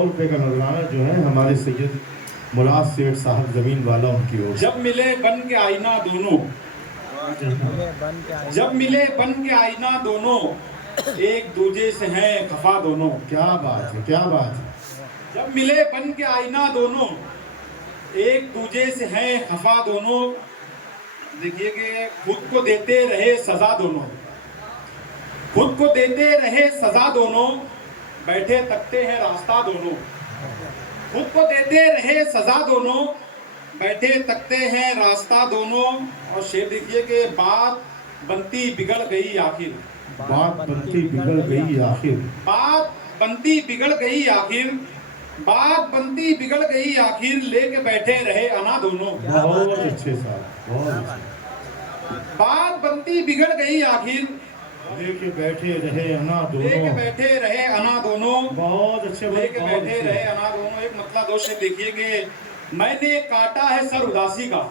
रुपए का नजराना जो है हमारे सैयद मुराद सेठ साहब जमीन वाला उनकी ओर। जब मिले बन के आईना दोनों, जब मिले बन के आईना दोनों, एक दूजे से हैं खफा दोनों। क्या बात है, क्या बात है। जब मिले बन के आईना दोनों, एक दूजे से हैं खफा दोनों। देखिए कि खुद को देते रहे सजा दोनों, खुद को देते रहे सजा दोनों, बैठे तकते हैं रास्ता दोनों। खुद को देते रहे सजा दोनों, बैठे तकते हैं रास्ता दोनों। और शेर देखिए कि बात बनती बिगड़ गई आखिर, बात बनती बिगड़ गई आखिर, बात बनती बिगड़ गई आखिर, बात बनती बिगड़ गई आखिर, लेके बैठे रहे अना दोनों। बहुत अच्छे साहब, बहुत अच्छे। बात बनती बिगड़ गई आखिर, लेके बैठे रहे अना लेके दोनों। बैठे रहे अना दोनों, बहुत अच्छे, लेके बहुत बैठे अच्छे। रहे अना दोनों। एक मतलब दो शेर देखिए कि मैंने काटा है सर उदासी का,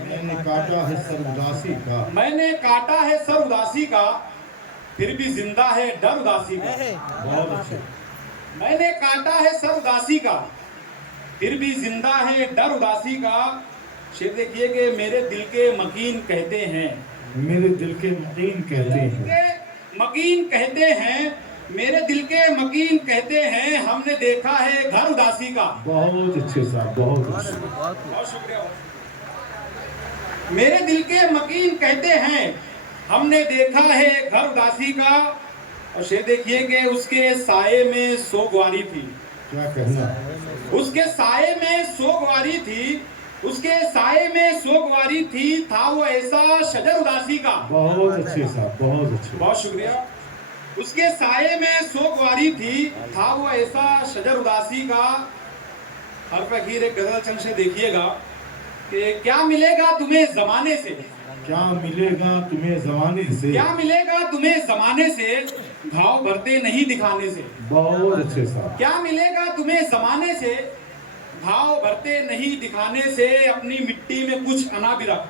मैंने काटा है सर उदासी का, मैंने काटा है सर उदासी का, फिर भी जिंदा है डर उदासी का। बहुत अच्छे। मैंने काटा है सर उदासी का, फिर भी जिंदा है डर उदासी का। शेर देखिए कि मेरे दिल के मकीन कहते हैं, मेरे दिल के मकीन कहते हैं, के मकीन कहते हैं, मेरे दिल के मकीन कहते हैं, हमने देखा है घर उदासी का। बहुत अच्छे साहब, बहुत अच्छे। बहुत शुक्रिया। मेरे दिल के मकीन कहते हैं, हमने देखा है घर उदासी का। और शेर देखिए कि उसके साए में सोगवारी थी, क्या कहना। उसके साए में सोगवारी थी, उसके साए में सोगवारी थी, था वो ऐसा शजर उदासी का। बहुत अच्छे साहब, बहुत अच्छे। बहुत शुक्रिया। उसके साए में सोगवारी थी, था वो ऐसा शजर उदासी का। हर फकीर एक गजल चंद से देखिएगा कि क्या मिलेगा तुम्हें जमाने से, क्या मिलेगा तुम्हें जमाने से, क्या मिलेगा तुम्हें जमाने से, घाव भरते नहीं दिखाने से। बहुत अच्छे साहब। क्या मिलेगा तुम्हें जमाने से, घाव भरते नहीं दिखाने से। अपनी मिट्टी में कुछ अना भी रख,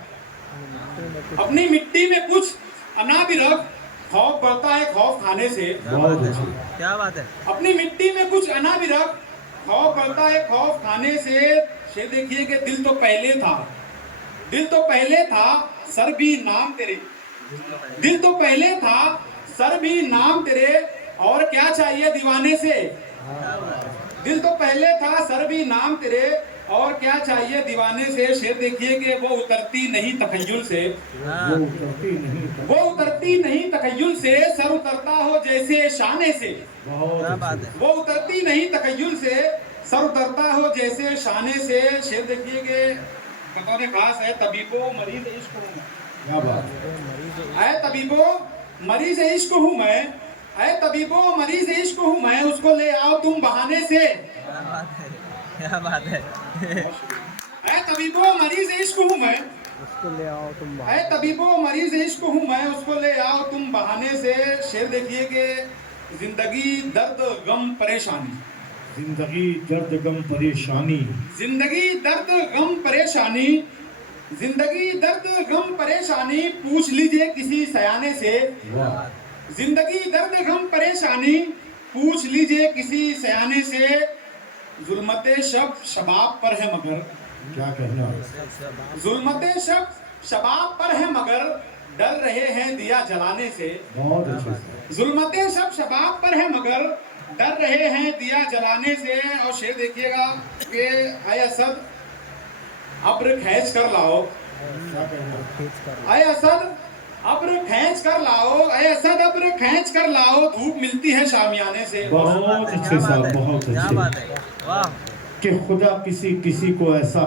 अपनी मिट्टी में कुछ अना भी रख, खौफ बढ़ता है खौफ खाने से। बहुत अच्छे। क्या बात है। अपनी मिट्टी में कुछ अना भी रख, खौफ बढ़ता है खौफ खाने से। शेर देखिए कि दिल तो पहले था, दिल तो पहले था, सर भी नाम तेरे। दिल तो पहले था, सर भी नाम तेरे, और क्या चाहिए दीवाने से। दिल तो पहले था, सर भी नाम तेरे, और क्या चाहिए दीवाने से। शेर देखिए कि वो उतरती नहीं तखय्युल से, वो उतरती नहीं, वो उतरती नहीं तखय्युल से, सर उतरता हो जैसे शाने से। बहुत क्या बात अच्छे। है। वो उतरती नहीं तखय्युल से, सर उतरता हो जैसे शाने से। शेर देखिए कि बतौर खास है तबीबो मरीज इश्क हूँ मैं, क्या बात है। ऐ तबीबो मरीज इश्क हूँ मैं, ऐ तबीबो मरीज इश्क हूँ मैं, उसको ले आओ तुम बहाने से। क्या बात है, क्या बात है। ऐ तबीबो मरीज इश्क हूँ मैं, उसको ले आओ तुम ऐ तबीबो मरीज इश्क हूँ मैं, उसको ले आओ तुम बहाने से। शेर देखिए कि जिंदगी दर्द गम परेशानी, जिंदगी दर्द गम परेशानी, जिंदगी दर्द गम परेशानी, जिंदगी दर्द गम परेशानी, पूछ लीजिए किसी सयाने से। वाह। जिंदगी दर्द गम परेशानी, पूछ लीजिए किसी सयाने से। जुल्मते शब शबाब पर है मगर, क्या कहना। जुल्मते शब शबाब पर है मगर, डर रहे हैं दिया जलाने से। बहुत अच्छे साहब। जुल्मते शब शबाब पर है मगर, डर रहे हैं दिया जलाने से। और शेर देखिएगा कि आय असद अब्र खींच कर लाओ, क्या कहना। आय असद अब्र खींच कर लाओ, आय असद अब्र खींच कर लाओ, धूप मिलती है शामियाने से। बहुत अच्छे साहब, बहुत क्या अच्छे। बात है। वाह। कि खुदा किसी किसी को ऐसा